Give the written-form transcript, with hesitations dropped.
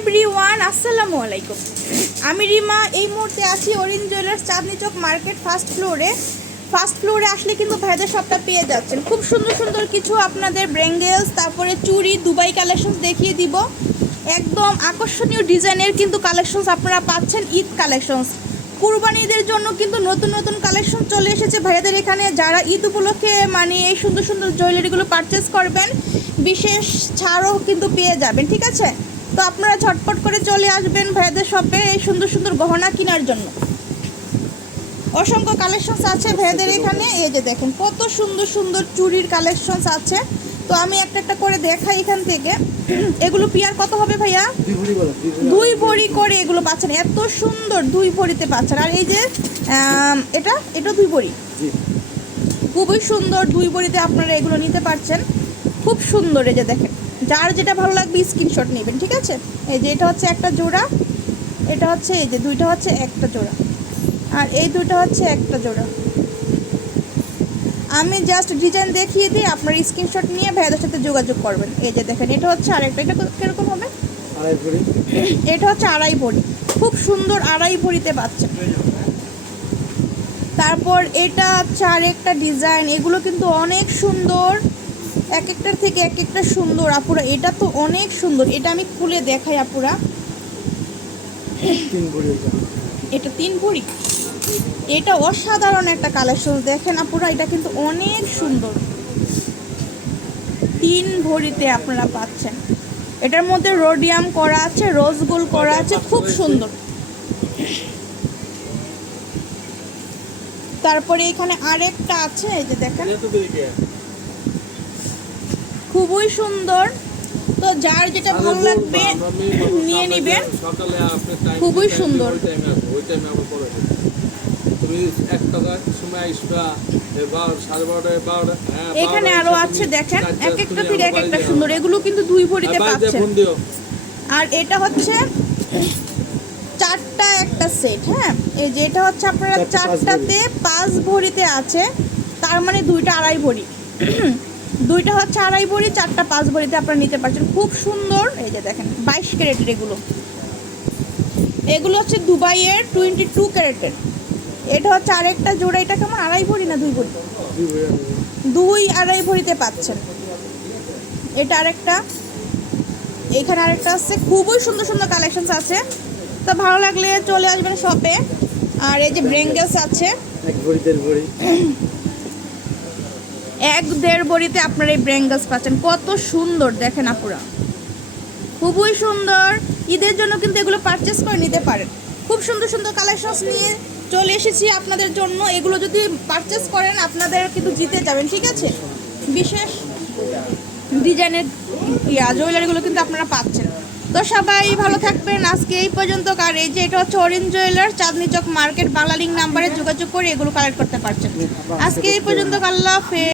Everyone, আসসালামু আলাইকুম। আমি রিমা। এই মুহূর্তে আছি orange jewellers, Chandni Chowk market first ফ্লোরে আসলে কিন্তু ভাইদের শপটা পেয়ে যাচ্ছেন। খুব সুন্দর সুন্দর কিছু আপনাদের ব্রেঙ্গেলস, তারপরে চুড়ি, দুবাই কালেকশনস দেখিয়ে দিব। একদম আকর্ষণীয় ডিজাইনের কিন্তু কালেকশনস আপনারা পাচ্ছেন। ঈদ কালেকশনস, কুরবানিদের জন্য কিন্তু নতুন নতুন কালেকশন চলে এসেছে ভাইয়াদের এখানে। যারা ঈদ উপলক্ষে মানে এই সুন্দর সুন্দর জুয়েলারিগুলো পারচেস করবেন, বিশেষ ছাড়ও কিন্তু পেয়ে যাবেন, ঠিক আছে? তো আপনারা ঝটপট করে চলে আসবেন ভাইয়াদের শপে এই সুন্দর সুন্দর গহনা কেনার জন্য। অসংখ্য কালেকশনস আছে ভাইয়াদের এখানে। এই যে দেখেন কত সুন্দর সুন্দর চুড়ির কালেকশনস আছে। তো আমি একটা একটা করে দেখাই এখান থেকে। এগুলো পিয়ার কত হবে ভাইয়া? 2 ভরি করে এগুলো পাচ্ছেন। এত সুন্দর 2 ভরিতে পাচ্ছেন। আর এই যে এটা 2 ভরি, খুবই সুন্দর। 2 ভরিতে আপনারা এগুলো নিতে পারছেন, খুব সুন্দর। এই যে দেখেন, যার যেটা ভালো লাগবে স্ক্রিনশট নেবেন, ঠিক আছে? এই যে এটা হচ্ছে একটা জোড়া, এটা হচ্ছে এই যে দুইটা হচ্ছে একটা জোড়া, আর এই দুটো হচ্ছে একটা জোড়া। আমি জাস্ট ডিজাইন দেখিয়ে দিই, আপনার স্ক্রিনশট নিয়ে ভাইয়াদের সাথে যোগাযোগ করবেন। এই যে দেখেন, এটা হচ্ছে আরেকটা। এটা কিরকম হবে? 2.5 ভরি। এটা হচ্ছে 2.5 ভরি, খুব সুন্দর। 2.5 ভরিতে পাচ্ছেন। তারপর এটা হচ্ছে আরেকটা ডিজাইন। এগুলো কিন্তু অনেক সুন্দর, এক একটার থেকে এক একটা সুন্দর আপুরা। এটা তো অনেক সুন্দর, এটা আমি খুলে দেখাই আপুরা। 3 ভরি। এটা 3 ভরি। এটা অসাধারণ একটা কালেকশন, দেখেন আপুরা, এটা কিন্তু অনেক সুন্দর। 3 ভরিতে আপনারা পাচ্ছেন। এটার মধ্যে রোডিয়াম করা আছে, রোজ গোল্ড করা আছে, খুব সুন্দর। তারপরে এখানে আরেকটা আছে, এই যে দেখেন, খুবই সুন্দর। তো যার যেটা ভালো লাগবে নিয়ে নেবেন, খুবই সুন্দর। এখানে আরো আছে, দেখেন, এক একটা থেকে এক একটা সুন্দর। এগুলো কিন্তু 2 ভরিতে পাচ্ছেন। আর এটা হচ্ছে 4টা একটা সেট। হ্যাঁ, এই যে এটা হচ্ছে আপনারা 4টাতে 5 ভরিতে আছে, তার মানে 2টা 2.5 ভরি। 2টা হচ্ছে 2.5 ভরি, 4টা 5 ভরিতে আপনারা নিতে পারছেন, খুব সুন্দর। এই যে দেখেন 22 ক্যারেটের এগুলো হচ্ছে দুবাইয়ের 22 ক্যারেটের। এটা হচ্ছে আরেকটা জোড়া। এটা কেমন? 2.5 ভরি না 2 ভরি? 2.5 ভরিতে পাচ্ছেন। এটা আরেকটা, এখানে আরেকটা আছে। খুবই সুন্দর সুন্দর কালেকশনস আছে। তো ভালো লাগলে চলে আসবেন শপে। আর এই যে ব্রেঙ্গেলস আছে 1 ভরি 1.5 ভরি। 1.5 ভরিতে আপনারা এই ব্রেঙ্গেলস পাচ্ছেন, কত সুন্দর দেখেন আপুরা, খুবই সুন্দর। ঈদের জন্য কিন্তু এগুলো পারচেস করে নিতে পারেন। খুব সুন্দর সুন্দর কালেকশনস নিয়ে চলে এসেছি আপনাদের জন্য। এগুলো যদি পারচেস করেন আপনাদের কিন্তু জিতে যাবেন, ঠিক আছে? বিশেষ ডিজাইনের জুয়েলারিগুলো কিন্তু আপনারা পাচ্ছেন। তো সবাই ভালো থাকবেন। আজকে এই পর্যন্ত। আর এই যে এটা হচ্ছে orange jewellers, Chandni Chowk market, Bangla link নাম্বারে যোগাযোগ করে এগুলো কালেক্ট করতে পারছেন। আজকে এই পর্যন্ত। আল্লাহ হাফেজ।